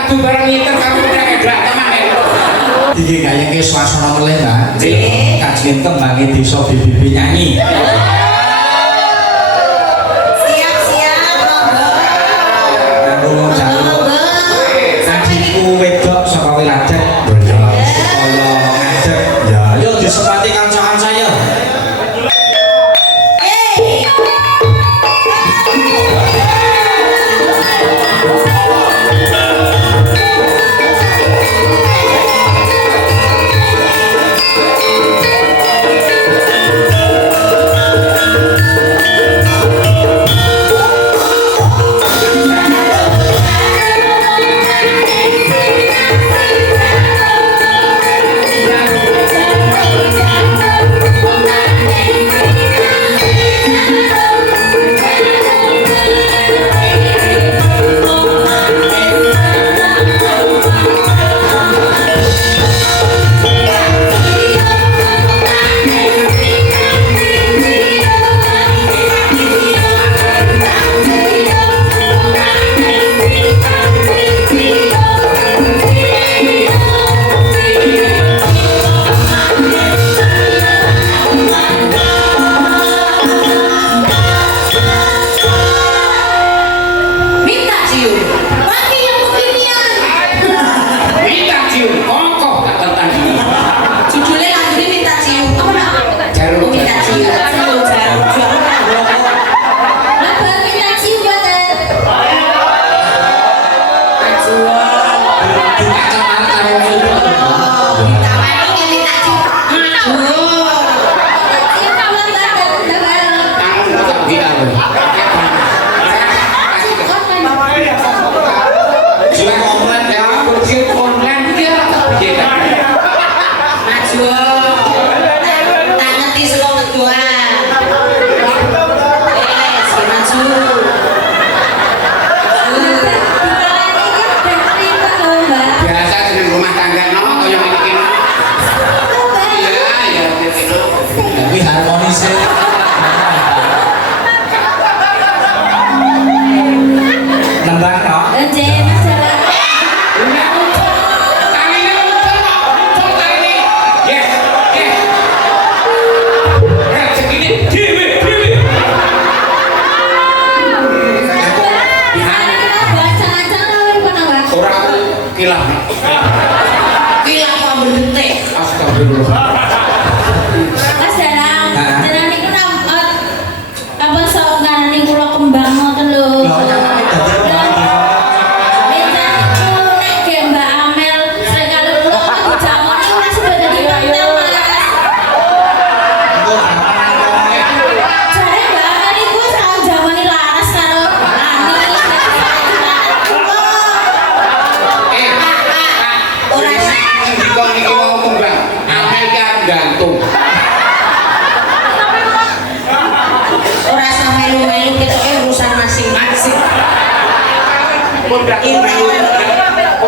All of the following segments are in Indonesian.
waktu bareng ngiter kamu udah ngedrak teman ya. Iki kayaknya suasana mulai Mbak. Kajian kembangin desa bibi nyanyi. Siap-siap, monggo. Adikku wedok saka Wiladet. Supaya ngadeg. Ya, ayo disepati kancakan saya.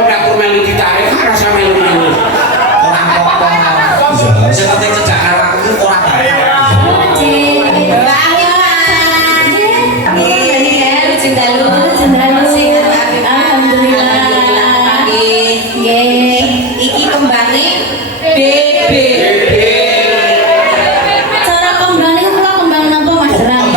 Dapur melu ditarik rasa melu-melu. Orang apa? Iya, sing penting cecak karo aku ora bae. Iki kembangnya bebe. Cara kembangnya kula kembang napa Mas Derang?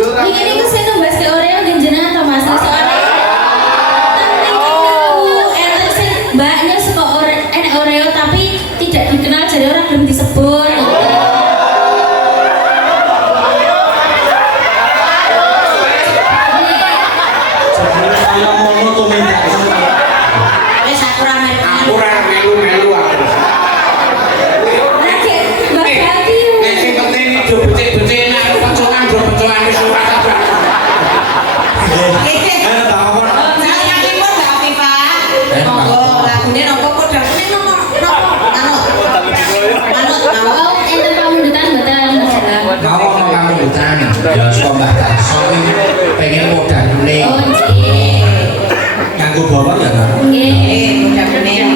Ini ku sing numbas ke Mau mau kamu hutan. Ya suka Mbak Darso iki pengen modal kuning. Oh, nggih. Nganggo bawa ya kan? Nggih, udah bener.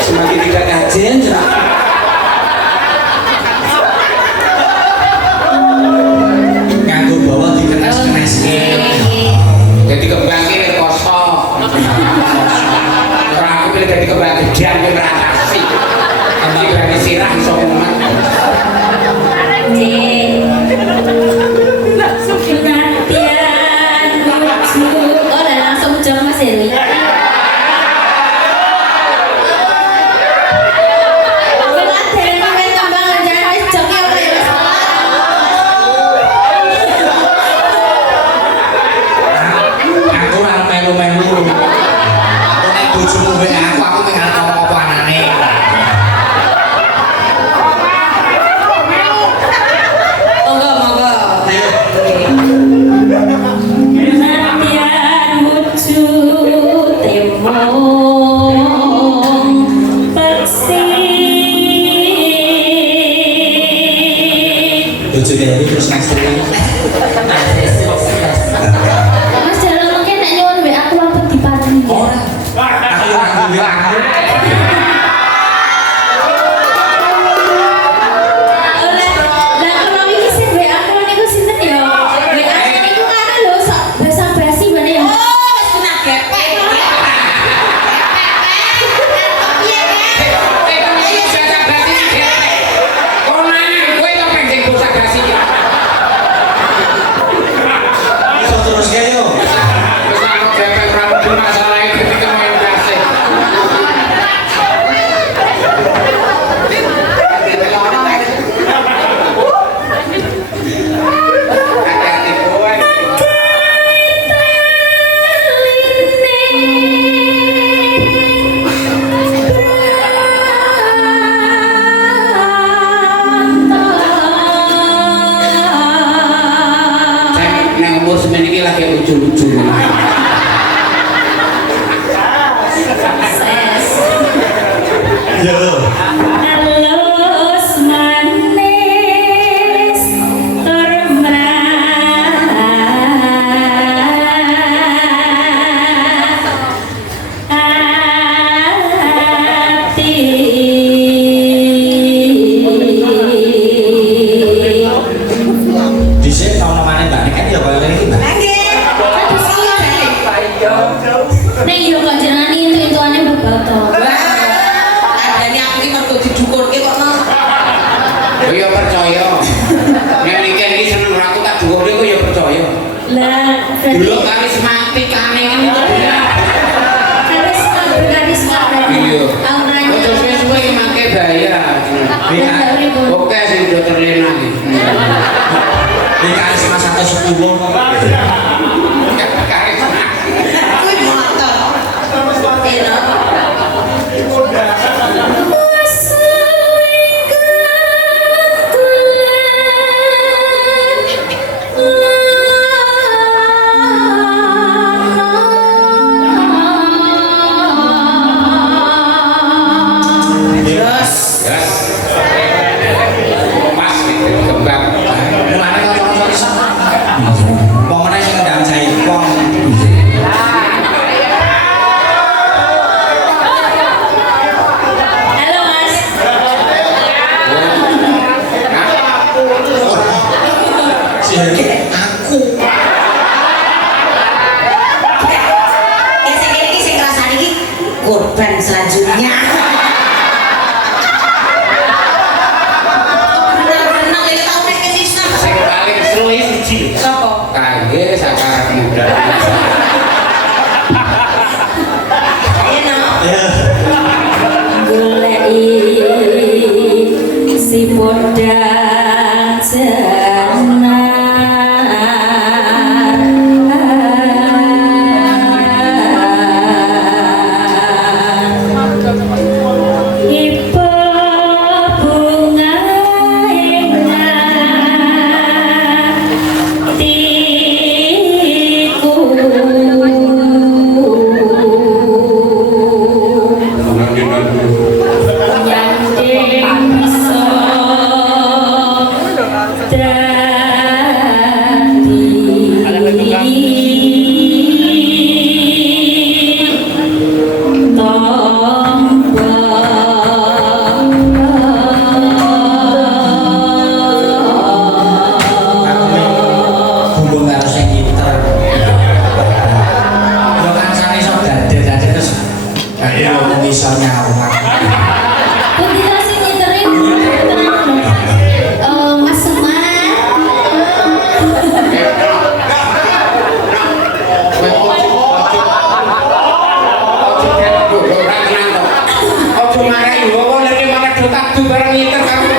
Semakin tidak kajian Nganggo bawa dikenes-kenes. jadi kembangnya kosong orang aku pilih jadi kembang gedean yang beratasi tapi berani sirah sokuman Penantian lucu. Oh, udah langsung jawab Mas Heri. Penantian main kembang aja, wis joki apa ya, Mas? Aku ora melu-melu. Aku nek bojomu mbek aku pengen ngomong apa anane. Monggo, monggo. Penantian lucu temong persik. Bojone iki terus ngastri. Mas Jalan mungkin nek nyuwun mbek aku apa dipateni. Ora. Aku yo nganggo aku. Oleh lah kalau iki sing mbek aku niku sinten ya? Mbek aku niku kan lho sak basa-basi bane ya. Oh, wis kena gepek. Iya Iso terus kae yo. lagi lucu-lucu. Yo. Halus manis Dhisik nom-nomane Mbak Nek kan ya kaya ngene iki, Mbak. Nek yo kok jenengan itu-ituane babak to. Adanya aku iki mergo didukurke kok no. Kowe ya percaya. Nek iki seneng aku tak dhuwure kowe ya percaya. Lah, Dulu kali semati kangen karisma berkarisma berarti. Iya. Auranya. Ojo suwe-suwe iki mangke bahaya. Oke sing dokter Lena iki. Iki karisma 110 kok. Kuwi motor. Yes. Pas nih kembang. Mulane kanca-kanca iso. Wong meneh sing ndang jaipong. Halo Mas. Jadi aku Ya sing kene iki sing ngrasani iki korban selanjutnya. Benar-benar lek tau nek kesisna. Sing paling seru iki siji. Sopo? Kangge sakarep muda. Ayo no. ya Goleki si podang jenar. Ipo bunga indah tiku. adu bareng ngiter kamu